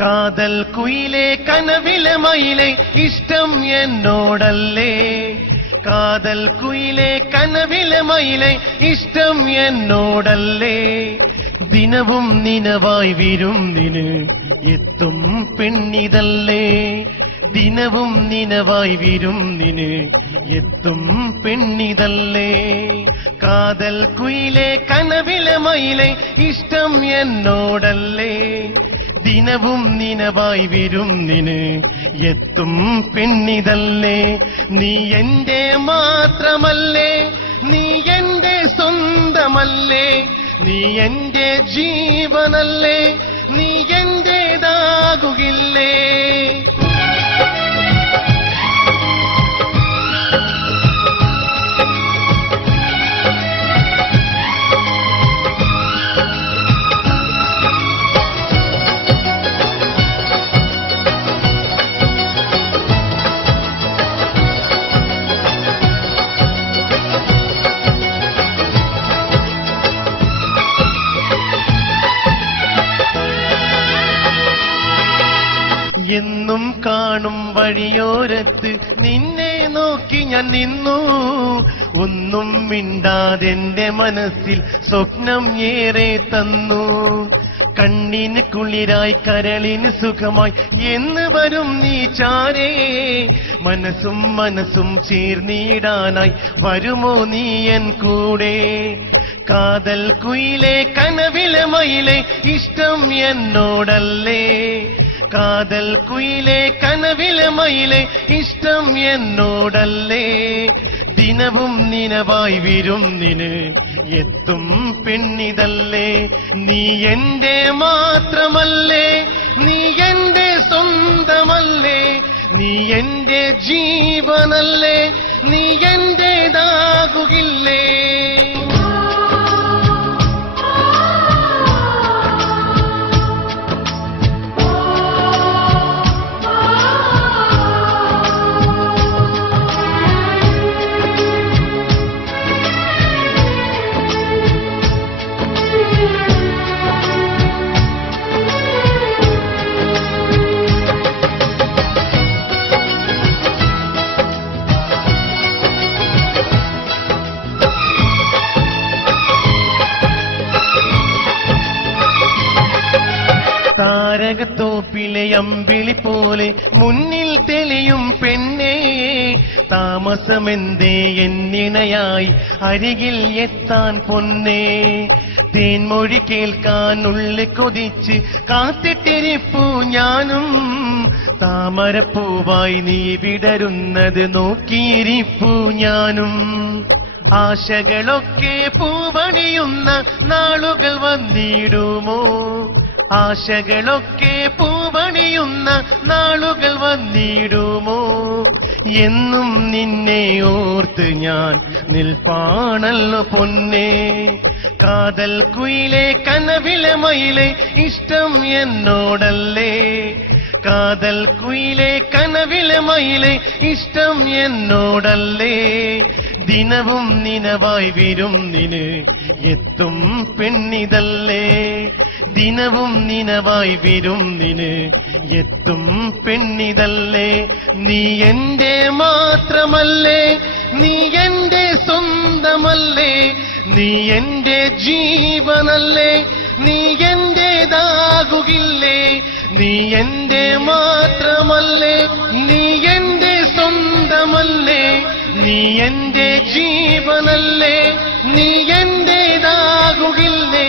കാതൽ കുയിലെ കനവിലെ മയിലെ ഇഷ്ടം എന്നോടല്ലേ, കാതൽ കുയിലെ കനവിലെ മയിലെ ഇഷ്ടം എന്നോടല്ലേ, ദിനവും നിനവായി വിരുന്നിന് എത്തും പെണ്ണിതല്ലേ, ദിനവും നിനവായി വിരുന്നിന് എത്തും പെണ്ണിതല്ലേ, കാതൽ കുയിലെ കനവിലെ മയിലെ ഇഷ്ടം എന്നോടല്ലേ, ദിനവും നിനവായി വിരുന്നിന് എത്തും പെണ്ണിതല്ലേ, നീ എന്റെ മാത്രമല്ലേ, നീ എന്റെ സ്വന്തമല്ലേ, നീ എന്റെ ജീവനല്ലേ, നീ എന്റേതാകുകില്ലേ. എന്നും കാണും വഴിയോരത്ത് നിന്നെ നോക്കി ഞാൻ നിന്നു, ഒന്നും മിണ്ടാതെന്റെ മനസ്സിൽ സ്വപ്നം ഏറെ തന്നു, കണ്ണിന് കുളിരായി കരളിന് സുഖമായി എന്ന് വരും നീ ചാരേ, മനസ്സും മനസ്സും ചേർന്നിടാനായി വരുമോ നീ എൻ കൂടെ, കാതൽ കുയിലെ കനവിലെ മയിലെ ഇഷ്ടം എന്നോടല്ലേ, കാതൽ കുയിലെ കനവിലെ മയിലെ ഇഷ്ടം എന്നോടല്ലേ, ദിനവും നിനവായി വിരുന്നിന് എത്തും പെണ്ണിതല്ലേ, നീ എന്റെ മാത്രമല്ലേ, നീ എന്റെ സ്വന്തമല്ലേ, നീ എന്റെ ജീവനല്ലേ, നീ എന്റേതാകുകില്ലേ. താരകത്തോപ്പിലെ അമ്പിളി പോലെ മുന്നിൽ തെളിയും പെണ്ണേ, താമസമെന്തേ എന്നിണയായി അരികിൽ എത്താൻ പൊന്നേ, തേൻമൊഴി കേൾക്കാൻ ഉള്ളിൽ കൊതിച്ച് കാത്തിട്ടിരിപ്പു ഞാനും, താമരപ്പൂവായി നീ വിടരുന്നത് നോക്കിയിരിപ്പു ഞാനും, ആശകളൊക്കെ പൂവണിയുന്ന നാളുകൾ വന്നിടുമോ, ആശകളൊക്കെ പൂവണിയുന്ന നാളുകൾ വന്നിടുമോ, എന്നും നിന്നെ ഓർത്ത് ഞാൻ നിൽപ്പാണല്ലോ പൊന്നേ, കാതൽ കുയിലെ കനവിലെ മയിലെ ഇഷ്ടം എന്നോടല്ലേ, കാതൽ കുയിലെ കനവിലെ മയിലെ ഇഷ്ടം എന്നോടല്ലേ, ദിനവും നിനവായി വിരുന്നിന് എത്തും പെണ്ണിതല്ലേ, ദിനവും നിനവായി വിരുന്നിന് എത്തും പെണ്ണിതല്ലേ, നീ എന്റെ മാത്രമല്ലേ, നീ എന്റെ സ്വന്തമല്ലേ, നീ എന്റെ ജീവനല്ലേ, നീ എന്റേതാകുകില്ലേ, നീ എന്റെ മാത്രമല്ലേ, നീ എന്റെ സ്വന്തമല്ലേ, നീ എന്റെ ജീവനല്ലേ, നീ എന്റേതാകുകില്ലേ.